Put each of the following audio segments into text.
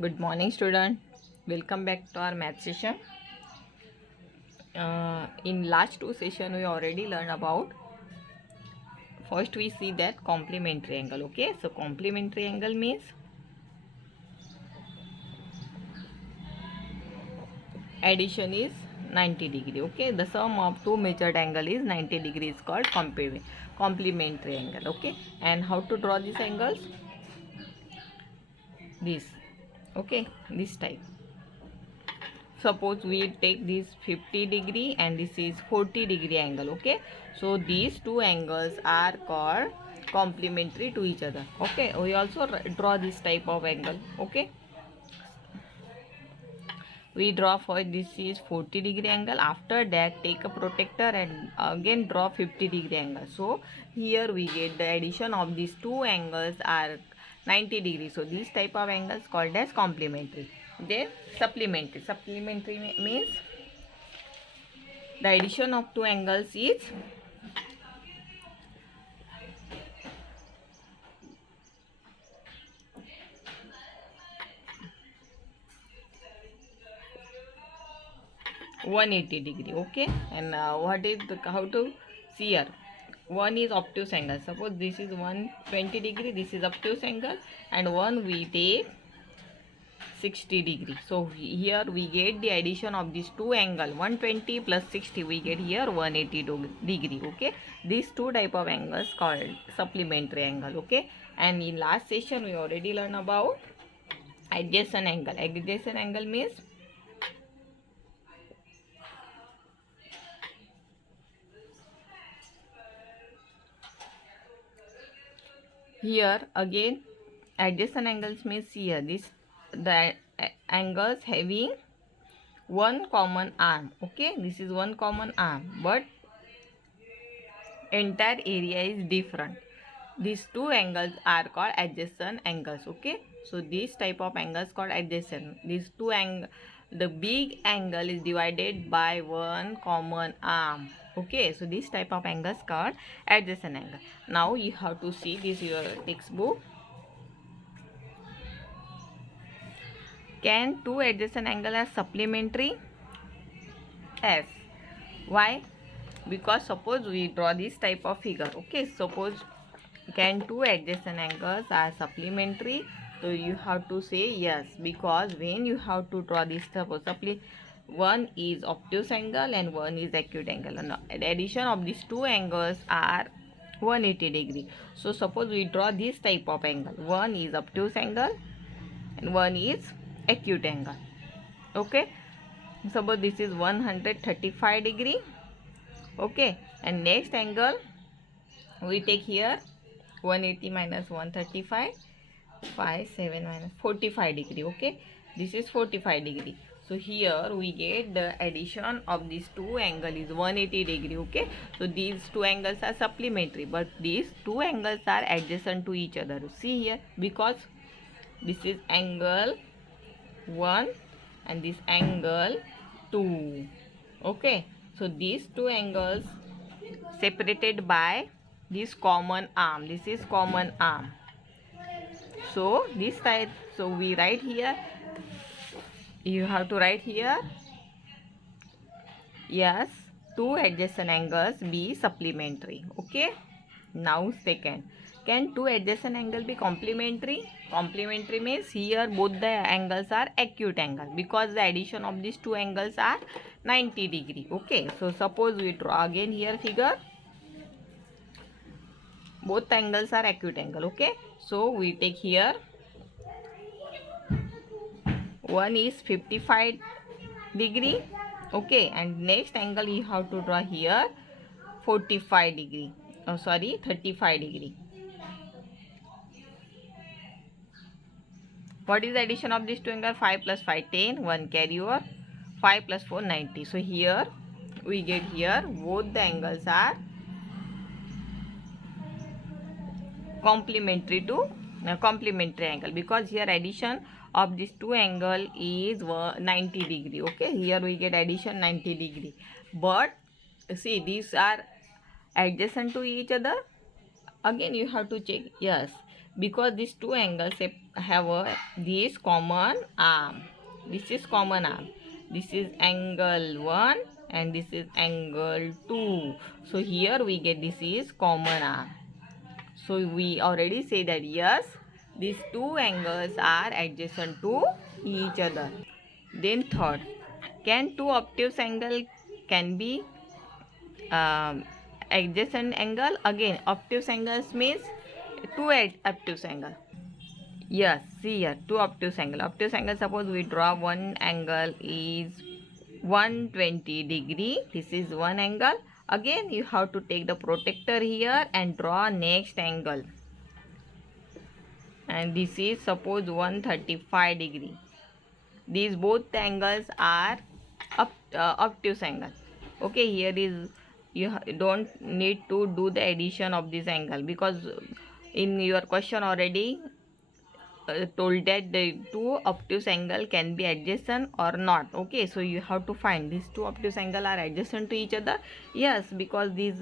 Good morning, student. Welcome back to our math session. In last two session, we already learned about. First, we see that complementary angle. Okay, so complementary angle means addition is 90 degree. Okay, the sum of two measured angle is 90 degree is called complementary angle. Okay, and how to draw these angles? This. Okay, this type. Suppose we take this 50 degree and this is 40 degree angle. Okay, so these two angles are called complementary to each other. Okay, we also draw this type of angle. Okay, we draw for this is 40 degree angle. After that, take a protector and again draw 50 degree angle. So here we get the addition of these two angles are 90 degrees. So this type of angles called as complementary. Then supplementary. Supplementary means the addition of two angles is 180 degree. Okay, and what is the how to see here? One is obtuse angle. Suppose this is 120 degree, this is obtuse angle, and one we take 60 degree. So here we get the addition of these two angle 120 plus 60, we get here 180 degree. Okay, these two type of angles called supplementary angle. Okay, and in last session we already learned about adjacent angle. Adjacent angle means here again adjacent angles means here this the angles having one common arm. Okay, this is one common arm, but entire area is different. These two angles are called adjacent angles. Okay, so this type of angles called adjacent. These two the big angle is divided by one common arm. Okay, so this type of angles called adjacent angle. Now you have to see this your textbook. Can two adjacent angles are supplementary? Yes. Why? Because suppose we draw this type of figure. Okay, suppose can two adjacent angles are supplementary? So you have to say yes, because when you have to draw this type of one is obtuse angle and one is acute angle. And the addition of these two angles are 180 degree. So suppose we draw this type of angle. One is obtuse angle and one is acute angle. Okay, suppose this is 135 degree. Okay, and next angle we take here 180 minus 135, 5, 7 minus 45 degree. Okay, this is 45 degree. So here we get the addition of these two angle is 180 degree. Okay, so these two angles are supplementary, but these two angles are adjacent to each other. See here, because this is angle 1 and this angle 2. Okay, so these two angles separated by this common arm. This is common arm. So this side, so we write here, you have to write here, yes, two adjacent angles be supplementary. Okay, now second, can two adjacent angles be complementary? Complementary means here both the angles are acute angle, because the addition of these two angles are 90 degree. Okay, so suppose we draw again here figure, both angles are acute angle. Okay, so we take here one is 55 degree. Okay, and next angle you have to draw here 45 degree, oh sorry, 35 degree. What is the addition of these two angles? 5 plus 5 10, 1 carry over, 5 plus 4 90. So here we get here both the angles are complementary to complementary angle, because here addition of this two angle is 90 degree. Okay, here we get addition 90 degree, but see these are adjacent to each other. Again you have to check, yes, because these two angles have this common arm. This is common arm. This is angle 1 and this is angle 2. So here we get this is common arm. So we already say that yes, these two angles are adjacent to each other. Then third, can two obtuse angle can be adjacent angle? Again, obtuse angles means two obtuse angle. Yes, see here, two obtuse angle. Obtuse angle, suppose we draw one angle is 120 degree. This is one angle. Again, you have to take the protector here and draw next angle. And this is suppose 135 degree. These both angles are obtuse angle. Okay, here is you don't need to do the addition of this angle because in your question already told that the two obtuse angle can be adjacent or not. Okay, so you have to find these two obtuse angle are adjacent to each other. Yes, because this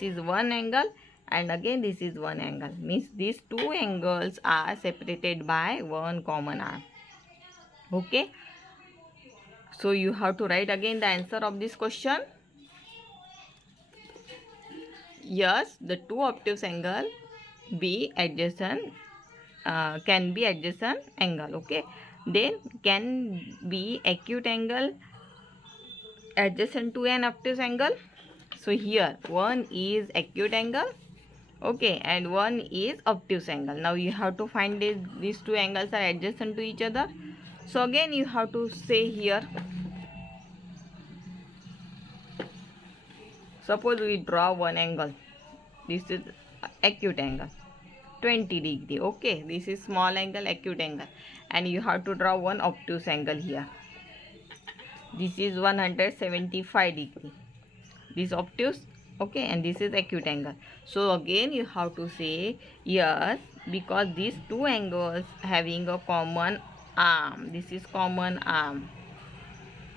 is one angle and again this is one angle, means these two angles are separated by one common arm. Okay, so you have to write again the answer of this question. Yes, the two obtuse angle be adjacent, can be adjacent angle. Okay, then can be acute angle adjacent to an obtuse angle. So here one is acute angle, okay, and one is obtuse angle. Now you have to find these two angles are adjacent to each other. So again you have to say here, suppose we draw one angle. This is acute angle 20 degree. Okay, this is small angle, acute angle, and you have to draw one obtuse angle here. This is 175 degree. This obtuse, okay, and this is acute angle. So again you have to say yes, because these two angles having a common arm. This is common arm.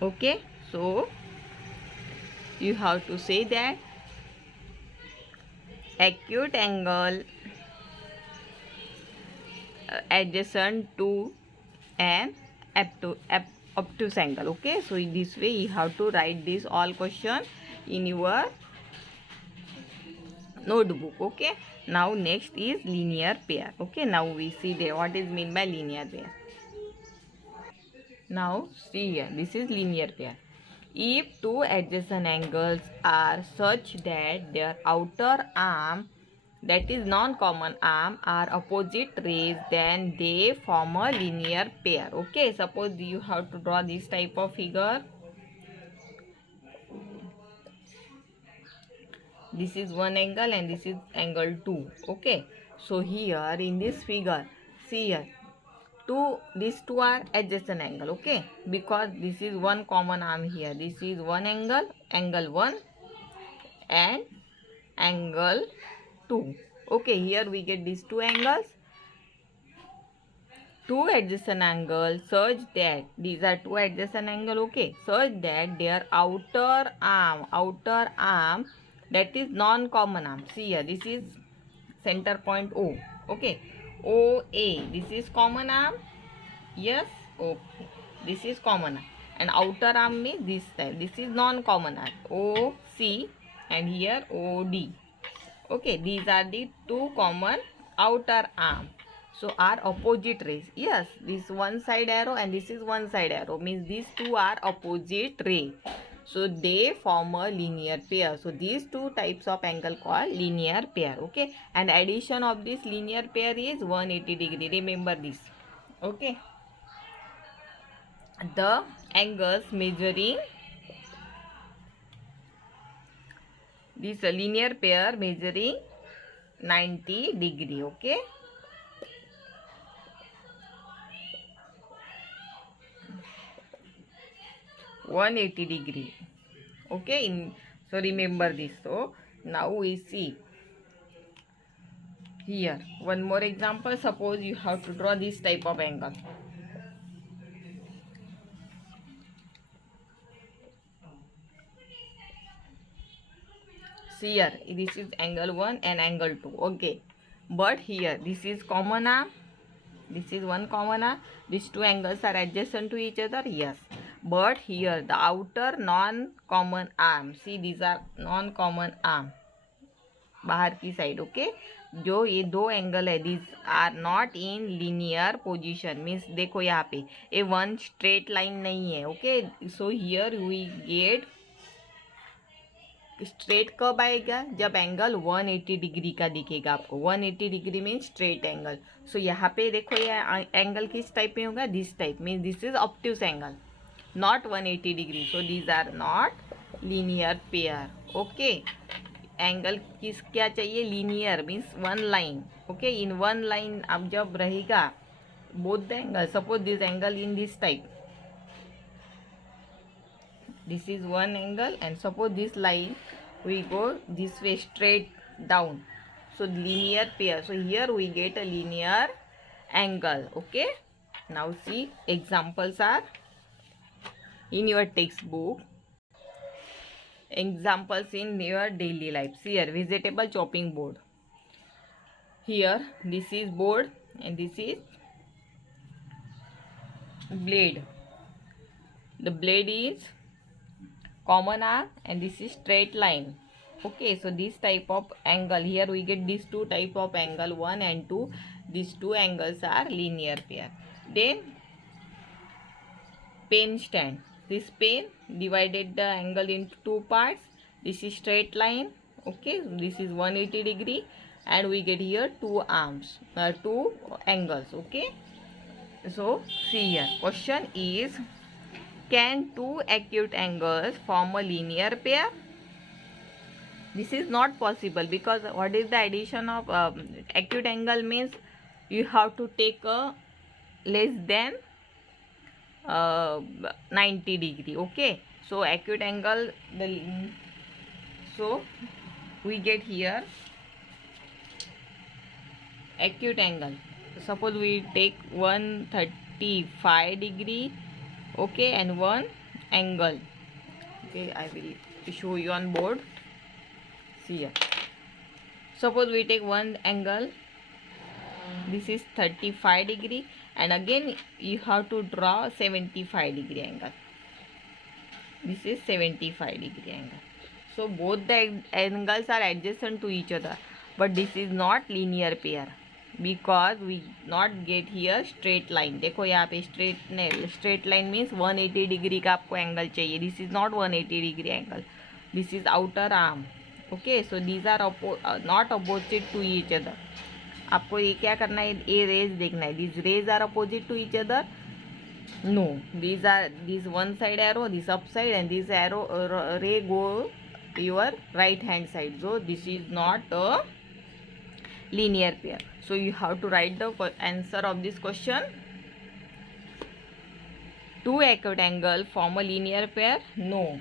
Okay, so you have to say that acute angle adjacent to an obtuse angle. Okay, so in this way you have to write this all question in your notebook. Okay, now next is linear pair. Okay, now we see there what is mean by linear pair. Now see here, this is linear pair. If two adjacent angles are such that their outer arm, that is non-common arm, are opposite rays, then they form a linear pair. Okay, suppose you have to draw this type of figure. This is one angle and this is angle 2. Okay, so here in this figure, see here, these two are adjacent angle. Okay, because this is one common arm here. This is one angle, angle 1 and angle 2. Okay, here we get these two angles, two adjacent angles such that these are two adjacent angle. Okay, such that their outer arm, that is non-common arm. See here, this is center point O. Okay, OA, this is common arm. Yes, okay, this is common arm, and outer arm means this type. This is non-common arm, OC, and here OD. Okay, these are the two common outer arm. So are opposite rays. Yes, this one side arrow and this is one side arrow, means these two are opposite ray. So they form a linear pair. So these two types of angle called linear pair. Okay, and addition of this linear pair is 180 degree. Remember this. Okay, the angles measuring this linear pair measuring 90 degree. Okay, one 80 degree. Okay, so remember this. So now we see here one more example. Suppose you have to draw this type of angle. See here, this is angle 1 and angle 2. Okay, but here this is common arm, This is one common arm. These two angles are adjacent to each other. Yes. But here the outer non-common arm. See, these are non-common arm. बाहर की side. Okay. जो ये दो angle है, this are not in linear position. Means देखो यहाँ पे ये वन स्ट्रेट लाइन नहीं है. Okay. So here we get straight कब आएगा? जब एंगल 180 डिग्री का दिखेगा आपको. 180 degree mean straight angle. So यहाँ पे देखो ये एंगल किस टाइप में होगा? This type. Means this is obtuse angle, not 180 degree. So these are not linear pair. Okay. Angle किस क्या चाहिए? Linear means one line. Okay. In one line अब जब रहेगा both the angle, suppose this angle in this type, this is one angle, and suppose this line we go this way straight down, so linear pair. So here we get a linear angle. Okay. Now see, examples are in your textbook, examples in your daily life. See here, vegetable chopping board. Here this is board and this is blade. The blade is common arm and this is straight line. Okay. So this type of angle, here we get these two type of angle, 1 and 2. These two angles are linear pair. Then pen stand. This pen divided the angle into two parts. This is straight line. Okay. This is 180 degree and we get here two arms, two angles. Okay. So see here, question is, can two acute angles form a linear pair? This is not possible, because what is the addition of acute angle? Means you have to take a less than 90 degree. Okay. So acute angle, so we get here acute angle. Suppose we take 135 degree. Okay. And one angle. Okay. I will show you on board. See here. Suppose we take one angle. This is 35 degree. And again you have to draw 75 degree angle. This is 75 degree angle. So both the angles are adjacent to each other. But this is not linear pair, because we not get here straight line. देखो यहाँ पे straight line means 180 degree का आपको angle चाहिए. This is not 180 degree angle. This is outer arm. Okay. So these are not opposite to each other. आपको ये क्या करना है? ये रेज देखना है. These rays are opposite to each other. No. This one side arrow, this upside, and this arrow ray go your right hand side. So this is not a linear pair. So you have to write the answer of this question. Two acute angle form a linear pair? No.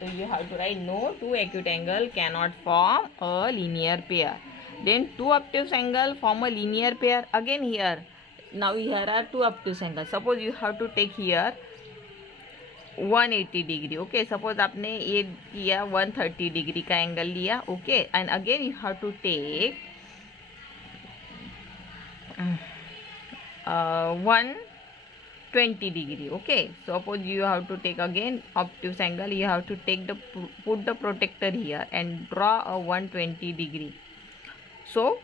So you have to write no, two acute angle cannot form a linear pair. Then two obtuse angle form a linear pair. Again here, now here are two obtuse angles. Suppose you have to take here 180 degree. Okay. Suppose आपने ये किया 130 degree का angle लिया. Okay. And again you have to take 120 degree. Okay. Suppose you have to take again obtuse angle. You have to take put the protector here and draw a 120 degree. So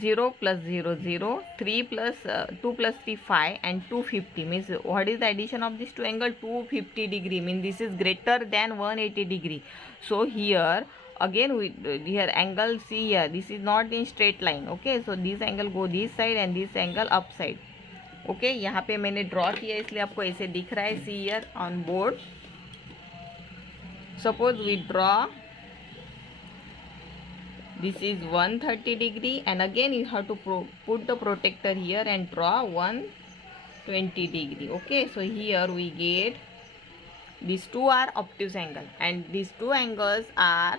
0 plus 0 0, 3 plus 2 plus 3 5, and 250 means what is the addition of these two angle? 250 degree. Means this is greater than 180 degree. So here again we here angle, see here, this is not in straight line. Okay. So this angle go this side and this angle upside. Okay. यहाँ पे मैंने draw किया इसलिए आपको ऐसे दिख रहा है. See here on board. Suppose we draw, this is 130 degree, and again you have to put the protector here and draw 120 degree. Okay. So here we get these two are obtuse angle, and these two angles are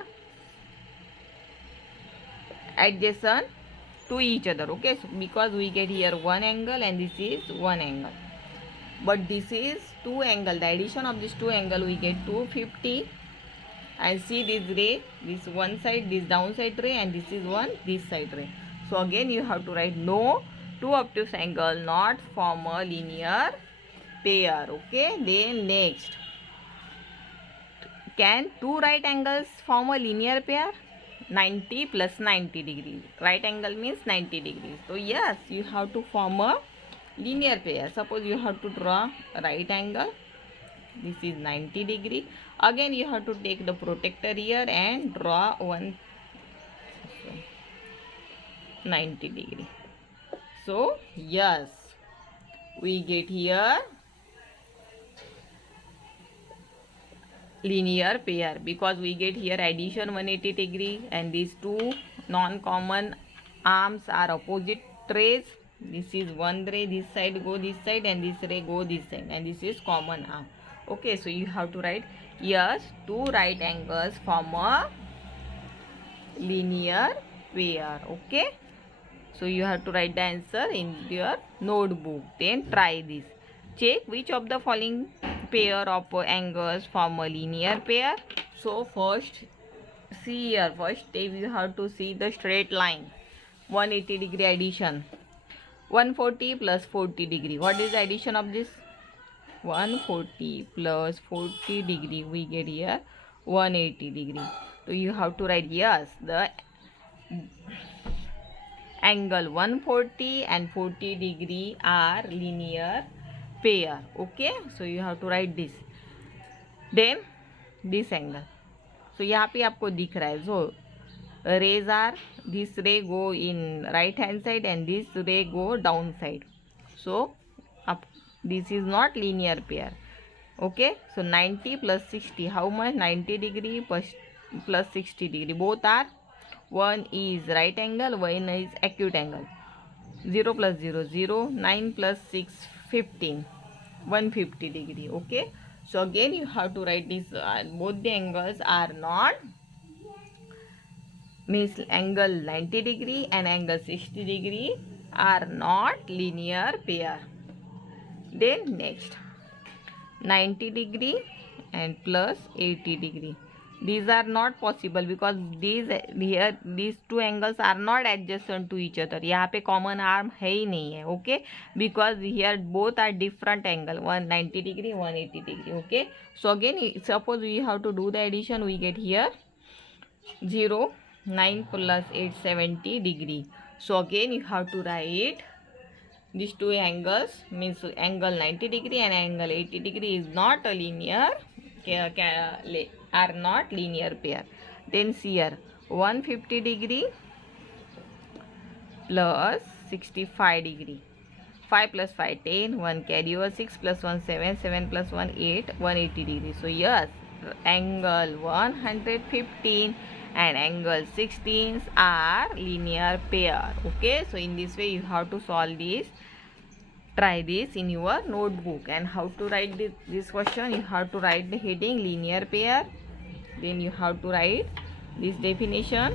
adjacent to each other. Okay. So because we get here one angle and this is one angle, but this is two angle. The addition of these two angle we get 250. And see this ray, this one side, this downside ray, and this is one this side ray. So again you have to write no, two obtuse angle not form a linear pair. Okay, then next, can two right angles form a linear pair? 90 plus 90 degrees. Right angle means 90 degrees. So yes, you have to form a linear pair. Suppose you have to draw a right angle. This is 90 degree. Again you have to take the protector here and draw one 90 degree. So yes, we get here linear pair because we get here addition 180 degree and these two non-common arms are opposite rays. This is one ray, this side go this side and this ray go this side, and this is common arm. Okay, so you have to write, yes, two right angles form a linear pair. Okay, so you have to write the answer in your notebook. Then try this. Check which of the following pair of angles form a linear pair. So first, see here, first step you have to see the straight line. 180 degree addition. 140 plus 40 degree. What is the addition of this? 140 plus 40 degree. We get here 180 degree. So you have to write, yes, the angle 140 and 40 degree are linear pair. Okay, so you have to write this. Then this angle. So यहाँ पे आपको दिख रहा है, so rays are, this ray go in right hand side and this ray go down side. So up, this is not linear pair. Okay, so 90 plus 60, how much? 90 degree plus 60 degree. Both are, one is right angle, one is acute angle. 0 plus 0, 0. 9 plus 6, 15. 150 degree. Okay, so again you have to write this, both the angles are not, means angle 90 degree and angle 60 degree are not linear pair. Then next, 90 degree and plus 80 degree. These are not possible because these here, these two angles are not adjacent to each other. यहाँ पे common arm है ही नहीं है. Okay, because here both are different angle, 190 degree, 180 degree. Okay, so again suppose we have to do the addition, we get here 0, 9 plus 8, 70 degree. So again you have to write these two angles, means angle 90 degree and angle 80 degree is not a linear, are not linear pair. Then see here, 150 degree plus 65 degree. 5 plus 5, 10, 1 carry over, 6 plus 1, 7, 7 plus 1, 8, 180 degree. So yes, angle 115 and angle 16 are linear pair. Okay, so in this way you have to solve this. Try this in your notebook. And how to write this question, you have to write the heading linear pair, then you have to write this definition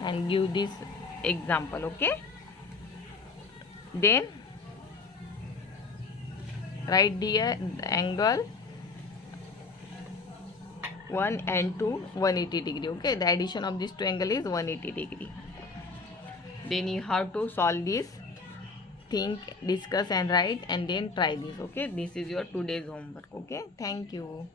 and give this example. Okay, then write the angle 1 and 2 180 degree. Okay, the addition of these two angle is 180 degree. Then you have to solve this, think, discuss and write, and then try this. Okay, this is your today's homework. Okay, thank you.